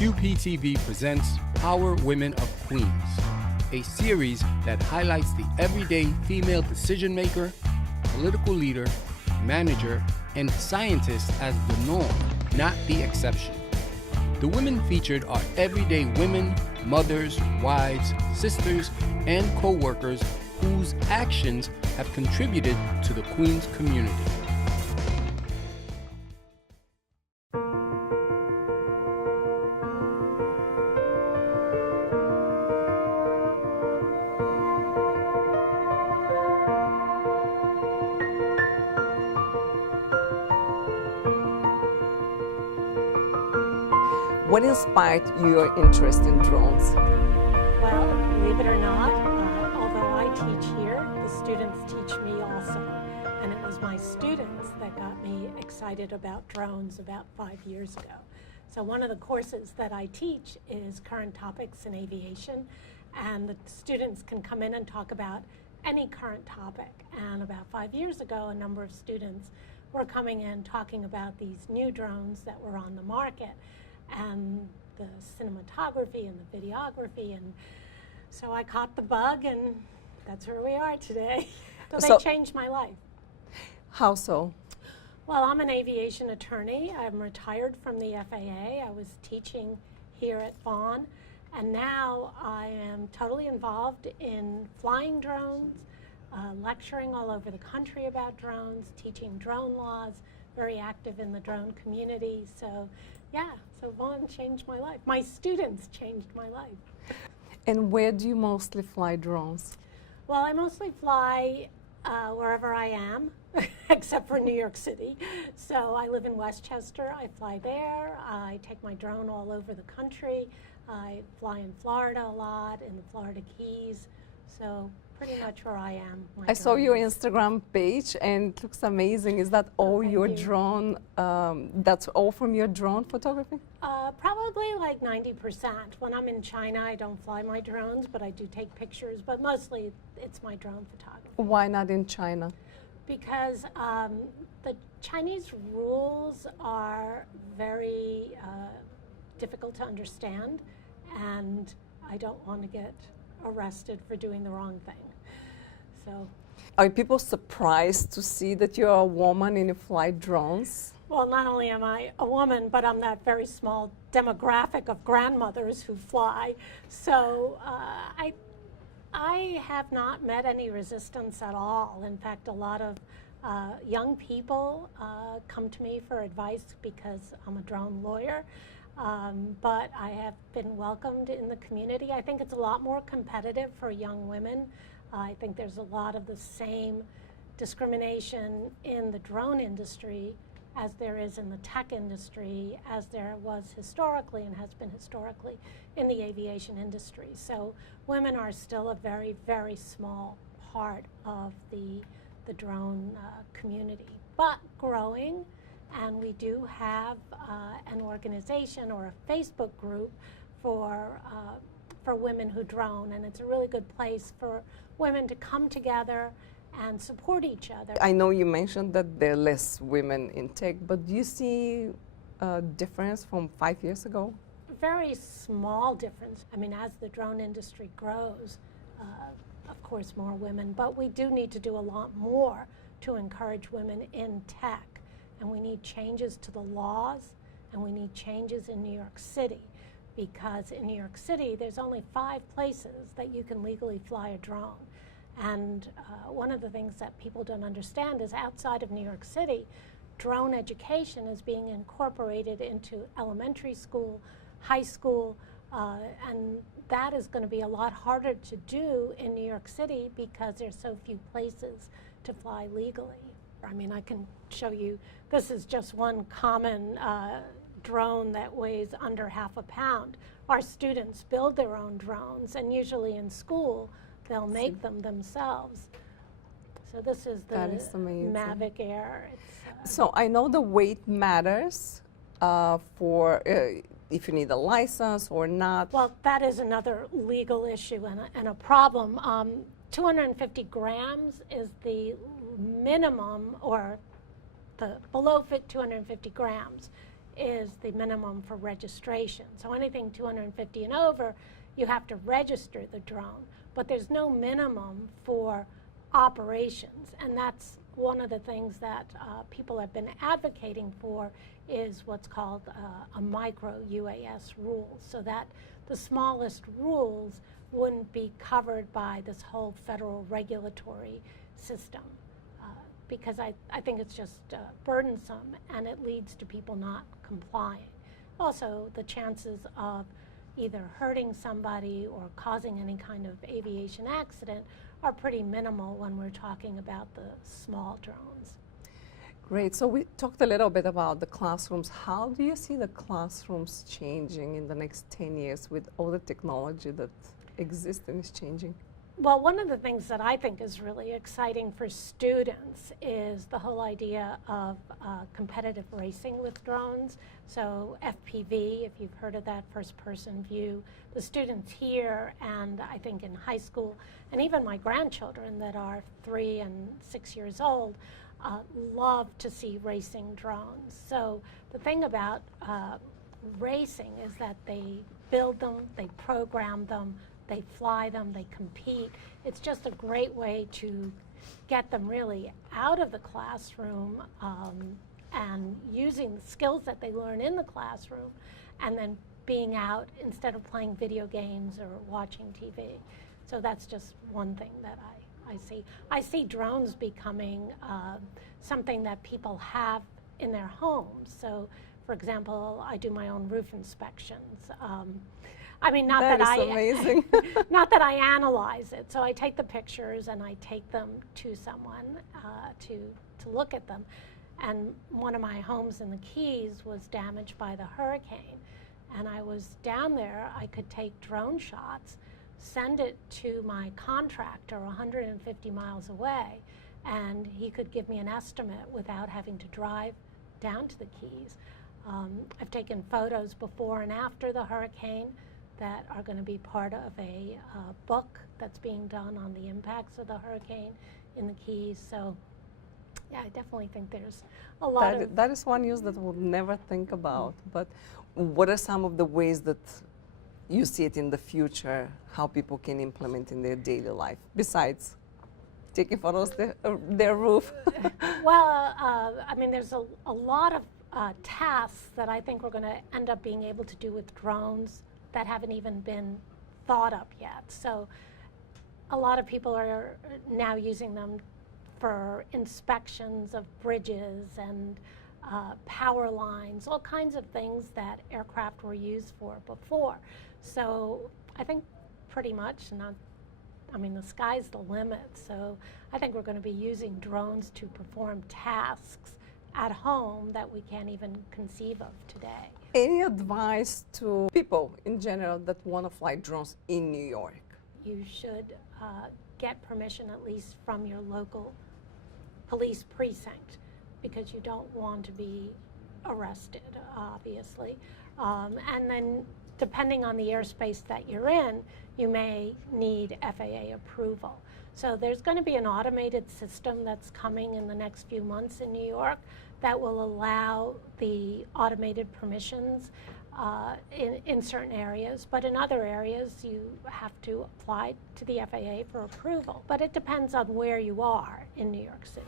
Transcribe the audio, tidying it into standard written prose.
QPTV presents Power Women of Queens, a series that highlights the everyday female decision maker, political leader, manager, and scientist as the norm, not the exception. The women featured are everyday women, mothers, wives, sisters, and co-workers whose actions have contributed to the Queens community. What inspired your interest in drones? Well, believe it or not, although I teach here, the students teach me also. And it was my students that got me excited about drones about 5 years ago. So one of the courses that I teach is current topics in aviation, and the students can come in and talk about any current topic. And about 5 years ago, a number of students were coming in talking about these new drones that were on the market, and the cinematography and the videography, and so I caught the bug, and that's where we are today. So they changed my life. How so? Well, I'm an aviation attorney. I'm retired from the FAA. I was teaching here at Vaughn, and now I am totally involved in flying drones, lecturing all over the country about drones, teaching drone laws, very active in the drone community. So yeah, so Vaughn changed my life. My students changed my life. And where do you mostly fly drones? Well, I mostly fly wherever I am, except for New York City. So I live in Westchester. I fly there. I take my drone all over the country. I fly in Florida a lot, in the Florida Keys. So pretty much where I am. I saw your Instagram page and it looks amazing. Is that all your drone, that's all from your drone photography? Probably like 90%. When I'm in China, I don't fly my drones, but I do take pictures, but mostly it's my drone photography. Why not in China? Because the Chinese rules are very difficult to understand, and I don't want to get arrested for doing the wrong thing. So, are people surprised to see that you're a woman and you fly drones? Well, not only am I a woman, but I'm that very small demographic of grandmothers who fly. So I have not met any resistance at all. In fact, a lot of young people come to me for advice because I'm a drone lawyer. But I have been welcomed in the community. I think it's a lot more competitive for young women. I think there's a lot of the same discrimination in the drone industry as there is in the tech industry, as there was historically and has been historically in the aviation industry. So women are still a very, very small part of the drone community, but growing. And we do have an organization or a Facebook group for women who drone, and it's a really good place for women to come together and support each other. I know you mentioned that there are less women in tech, but do you see a difference from 5 years ago? Very small difference. I mean, as the drone industry grows, of course more women, but we do need to do a lot more to encourage women in tech. And we need changes to the laws, and we need changes in New York City, because in New York City, there's only 5 places that you can legally fly a drone. And one of the things that people don't understand is outside of New York City, drone education is being incorporated into elementary school, high school, and that is going to be a lot harder to do in New York City because there's so few places to fly legally. I mean, I can show you, this is just one common drone that weighs under half a pound. Our students build their own drones, and usually in school, they'll make them themselves. So this is the Mavic Air. So I know the weight matters for if you need a license or not. Well, that is another legal issue and a problem. 250 grams is the minimum, or the below fit 250 grams is the minimum for registration. So anything 250 and over, you have to register the drone, but there's no minimum for operations, and that's one of the things that people have been advocating for is what's called a micro UAS rule, so that the smallest rules wouldn't be covered by this whole federal regulatory system, because I think it's just burdensome and it leads to people not complying. Also, the chances of either hurting somebody or causing any kind of aviation accident are pretty minimal when we're talking about the small drones. Great. So we talked a little bit about the classrooms. How do you see the classrooms changing in the next 10 years with all the technology that exists and is changing? Well, one of the things that I think is really exciting for students is the whole idea of competitive racing with drones. So FPV, if you've heard of that, first-person view, the students here and I think in high school, and even my grandchildren that are 3 and 6 years old, love to see racing drones. So the thing about racing is that they build them, they program them, they fly them, they compete. It's just a great way to get them really out of the classroom and using the skills that they learn in the classroom and then being out instead of playing video games or watching TV. So that's just one thing that I see. I see drones becoming something that people have in their homes. So, for example, I do my own roof inspections. I mean, not that amazing. not that I analyze it. So I take the pictures and I take them to someone to look at them. And one of my homes in the Keys was damaged by the hurricane. And I was down there, I could take drone shots, send it to my contractor 150 miles away, and he could give me an estimate without having to drive down to the Keys. I've taken photos before and after the hurricane that are going to be part of a book that's being done on the impacts of the hurricane in the Keys. So, yeah, I definitely think there's a lot of... That is one use that we'll never think about. But what are some of the ways that you see it in the future, how people can implement in their daily life, besides taking photos of their roof? Well, I mean, there's a lot of tasks that I think we're going to end up being able to do with drones that haven't even been thought up yet. So a lot of people are now using them for inspections of bridges and power lines, all kinds of things that aircraft were used for before. So I think pretty much the sky's the limit. So I think we're going to be using drones to perform tasks at home that we can't even conceive of today. Any advice to people in general that want to fly drones in New York? You should get permission at least from your local police precinct, because you don't want to be arrested, obviously. And then depending on the airspace that you're in, you may need FAA approval. So there's going to be an automated system that's coming in the next few months in New York that will allow the automated permissions in certain areas, but in other areas you have to apply to the FAA for approval. But it depends on where you are in New York City.